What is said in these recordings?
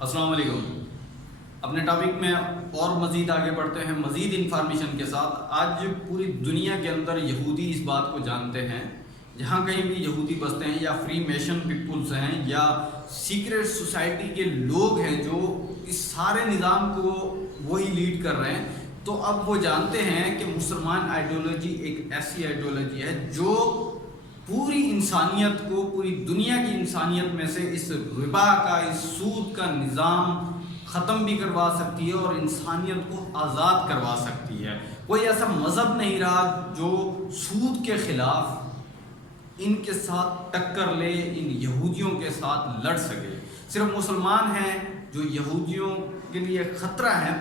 السلام علیکم۔ اپنے ٹاپک میں اور مزید آگے بڑھتے ہیں مزید انفارمیشن کے ساتھ۔ آج پوری دنیا کے اندر یہودی اس بات کو جانتے ہیں، جہاں کہیں بھی یہودی بستے ہیں یا فری میشن پیپلز ہیں یا سیکریٹ سوسائٹی کے لوگ ہیں جو اس سارے نظام کو وہی لیڈ کر رہے ہیں، تو اب وہ جانتے ہیں کہ مسلمان آئیڈیالوجی ایک ایسی آئیڈیالوجی ہے جو پوری انسانیت کو، پوری دنیا کی انسانیت میں سے اس ربا کا، اس سود کا نظام ختم بھی کروا سکتی ہے اور انسانیت کو آزاد کروا سکتی ہے۔ کوئی ایسا مذہب نہیں رہا جو سود کے خلاف ان کے ساتھ ٹکر لے، ان یہودیوں کے ساتھ لڑ سکے۔ صرف مسلمان ہیں جو یہودیوں کے لیے خطرہ ہیں،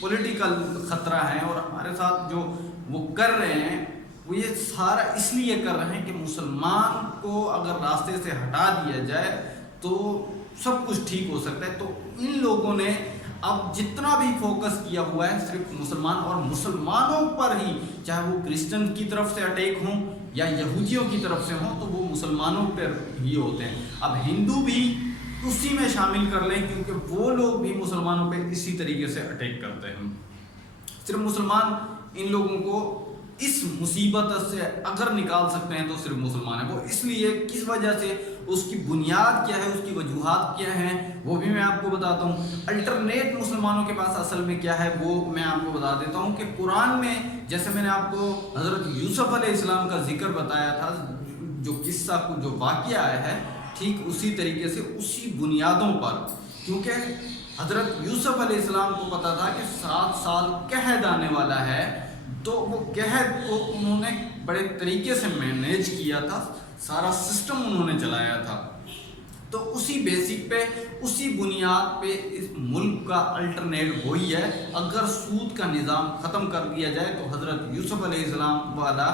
پولیٹیکل خطرہ ہیں، اور ہمارے ساتھ جو وہ کر رہے ہیں وہ یہ سارا اس لیے کر رہے ہیں کہ مسلمان کو اگر راستے سے ہٹا دیا جائے تو سب کچھ ٹھیک ہو سکتا ہے۔ تو ان لوگوں نے اب جتنا بھی فوکس کیا ہوا ہے صرف مسلمان اور مسلمانوں پر ہی، چاہے وہ کرسچن کی طرف سے اٹیک ہوں یا یہودیوں کی طرف سے ہوں، تو وہ مسلمانوں پر ہی ہوتے ہیں۔ اب ہندو بھی اسی میں شامل کر لیں کیونکہ وہ لوگ بھی مسلمانوں پہ اسی طریقے سے اٹیک کرتے ہیں۔ صرف مسلمان ان لوگوں کو اس مصیبت سے اگر نکال سکتے ہیں تو صرف مسلمان ہیں۔ وہ اس لیے کس وجہ سے، اس کی بنیاد کیا ہے، اس کی وجوہات کیا ہیں، وہ بھی میں آپ کو بتاتا ہوں۔ الٹرنیٹ مسلمانوں کے پاس اصل میں کیا ہے وہ میں آپ کو بتا دیتا ہوں کہ قرآن میں جیسے میں نے آپ کو حضرت یوسف علیہ السلام کا ذکر بتایا تھا، جو قصہ کو جو واقعہ آیا ہے، ٹھیک اسی طریقے سے اسی بنیادوں پر، کیونکہ حضرت یوسف علیہ السلام کو پتا تھا کہ 7 سال قحط آنے والا ہے، تو وہ قحط کو انہوں نے بڑے طریقے سے مینیج کیا تھا، سارا سسٹم انہوں نے چلایا تھا۔ تو اسی بیسک پہ، اسی بنیاد پہ اس ملک کا الٹرنیٹ وہی ہے۔ اگر سود کا نظام ختم کر دیا جائے تو حضرت یوسف علیہ السلام والا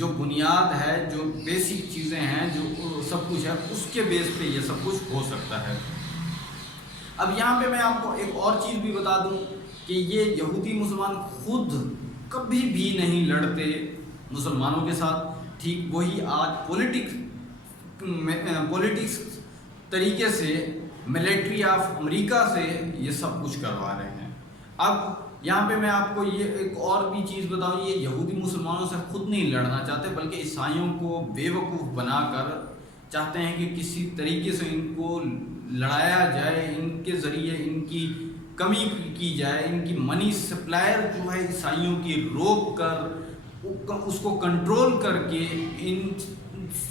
جو بنیاد ہے، جو بیسک چیزیں ہیں، جو سب کچھ ہے، اس کے بیس پہ یہ سب کچھ ہو سکتا ہے۔ اب یہاں پہ میں آپ کو ایک اور چیز بھی بتا دوں کہ یہ یہودی مسلمان خود کبھی بھی نہیں لڑتے مسلمانوں کے ساتھ، ٹھیک وہی آج پولیٹکس طریقے سے ملٹری آف امریکہ سے یہ سب کچھ کروا رہے ہیں۔ اب یہاں پہ میں آپ کو یہ ایک اور بھی چیز بتاؤں، یہ یہودی مسلمانوں سے خود نہیں لڑنا چاہتے بلکہ عیسائیوں کو بے وقوف بنا کر چاہتے ہیں کہ کسی طریقے سے ان کو لڑایا جائے، ان کے ذریعے ان کی کمی کی جائے، ان کی منی سپلائر جو ہے عیسائیوں کی روک کر اس کو کنٹرول کر کے ان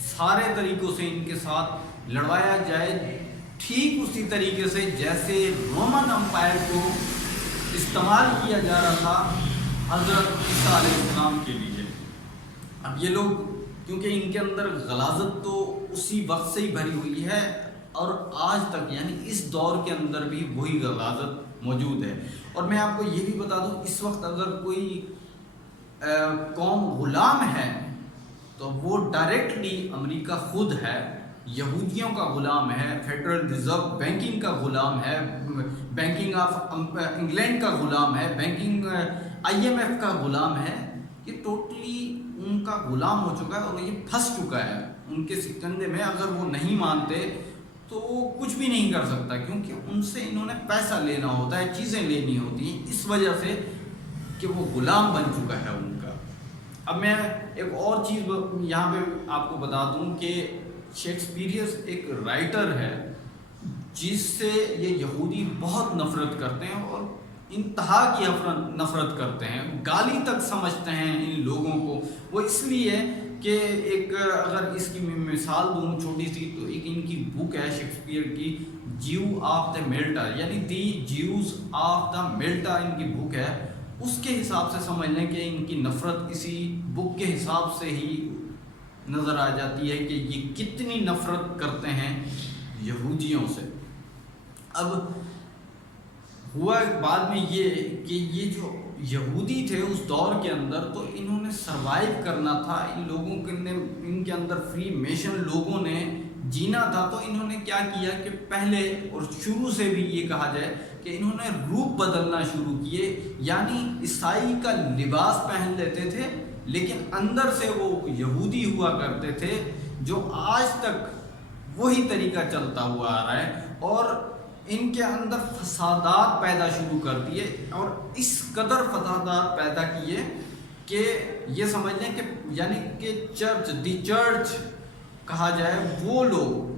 سارے طریقوں سے ان کے ساتھ لڑوایا جائے، ٹھیک اسی طریقے سے جیسے رومن امپائر کو استعمال کیا جا رہا تھا حضرت عیسیٰ علیہ السلام کے لیے۔ اب یہ لوگ کیونکہ ان کے اندر غلاظت تو اسی وقت سے ہی بھری ہوئی ہے اور آج تک، یعنی اس دور کے اندر بھی وہی غلاظت موجود ہے۔ اور میں آپ کو یہ بھی بتا دوں، اس وقت اگر کوئی قوم غلام ہے تو وہ ڈائریکٹلی امریکہ خود ہے، یہودیوں کا غلام ہے، فیڈرل ریزرو بینکنگ کا غلام ہے، بینکنگ آف انگلینڈ کا غلام ہے، بینکنگ IMF کا غلام ہے۔ یہ ٹوٹلی ان کا غلام ہو چکا ہے اور یہ پھنس چکا ہے ان کے سکندے میں۔ اگر وہ نہیں مانتے تو وہ کچھ بھی نہیں کر سکتا کیونکہ ان سے انہوں نے پیسہ لینا ہوتا ہے، چیزیں لینی ہوتی ہیں، اس وجہ سے کہ وہ غلام بن چکا ہے ان کا۔ اب میں ایک اور چیز یہاں پہ آپ کو بتا دوں کہ شیکسپیئر ایک رائٹر ہے جس سے یہ یہودی بہت نفرت کرتے ہیں اور انتہا کی نفرت کرتے ہیں، گالی تک سمجھتے ہیں ان لوگوں کو۔ وہ اس لیے کہ ایک اگر اس کی مثال دوں چھوٹی سی، تو ایک ان کی بک ہے شیکسپیئر کی، جیو آف دا میلٹا، یعنی دی جیوز آف دا میلٹا ان کی بک ہے۔ اس کے حساب سے سمجھ لیں کہ ان کی نفرت اسی بک کے حساب سے ہی نظر آ جاتی ہے کہ یہ کتنی نفرت کرتے ہیں یہودیوں سے۔ اب ہوا بعد میں یہ کہ یہ جو یہودی تھے اس دور کے اندر، تو انہوں نے سروائیو کرنا تھا، ان کے اندر فری میشن لوگوں نے جینا تھا، تو انہوں نے کیا کیا کہ پہلے اور شروع سے بھی یہ کہا جائے کہ انہوں نے روپ بدلنا شروع کیے، یعنی عیسائی کا لباس پہن لیتے تھے لیکن اندر سے وہ یہودی ہوا کرتے تھے، جو آج تک وہی طریقہ چلتا ہوا آ رہا ہے، اور ان کے اندر فسادات پیدا شروع کر دیے، اور اس قدر فسادات پیدا کیے کہ یہ سمجھ لیں کہ یعنی کہ دی چرچ کہا جائے، وہ لوگ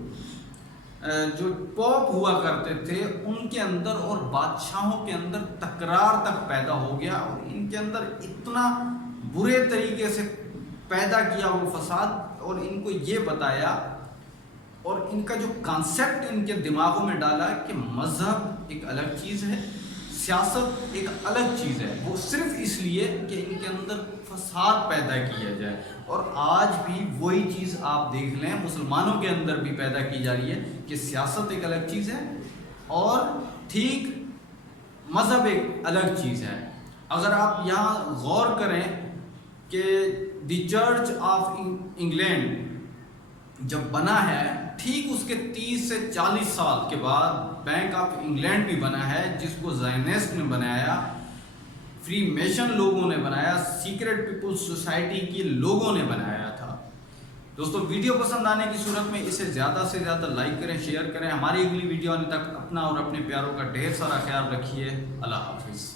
جو پوپ ہوا کرتے تھے ان کے اندر اور بادشاہوں کے اندر تکرار تک پیدا ہو گیا، اور ان کے اندر اتنا برے طریقے سے پیدا کیا وہ فساد، اور ان کو یہ بتایا اور ان کا جو کانسیپٹ ان کے دماغوں میں ڈالا کہ مذہب ایک الگ چیز ہے، سیاست ایک الگ چیز ہے، وہ صرف اس لیے کہ ان کے اندر فساد پیدا کیا جائے۔ اور آج بھی وہی چیز آپ دیکھ لیں مسلمانوں کے اندر بھی پیدا کی جا رہی ہے کہ سیاست ایک الگ چیز ہے اور ٹھیک مذہب ایک الگ چیز ہے۔ اگر آپ یہاں غور کریں کہ دی چرچ آف انگلینڈ جب بنا ہے، ٹھیک اس کے 30 سے 40 سال کے بعد بینک آف انگلینڈ بھی بنا ہے، جس کو زائنسٹ نے بنایا، فری میشن لوگوں نے بنایا، سیکرٹ پیپلز سوسائٹی کے لوگوں نے بنایا تھا۔ دوستو ویڈیو پسند آنے کی صورت میں اسے زیادہ سے زیادہ لائک کریں، شیئر کریں۔ ہماری اگلی ویڈیو آنے تک اپنا اور اپنے پیاروں کا ڈھیر سارا خیال رکھیے۔ اللہ حافظ۔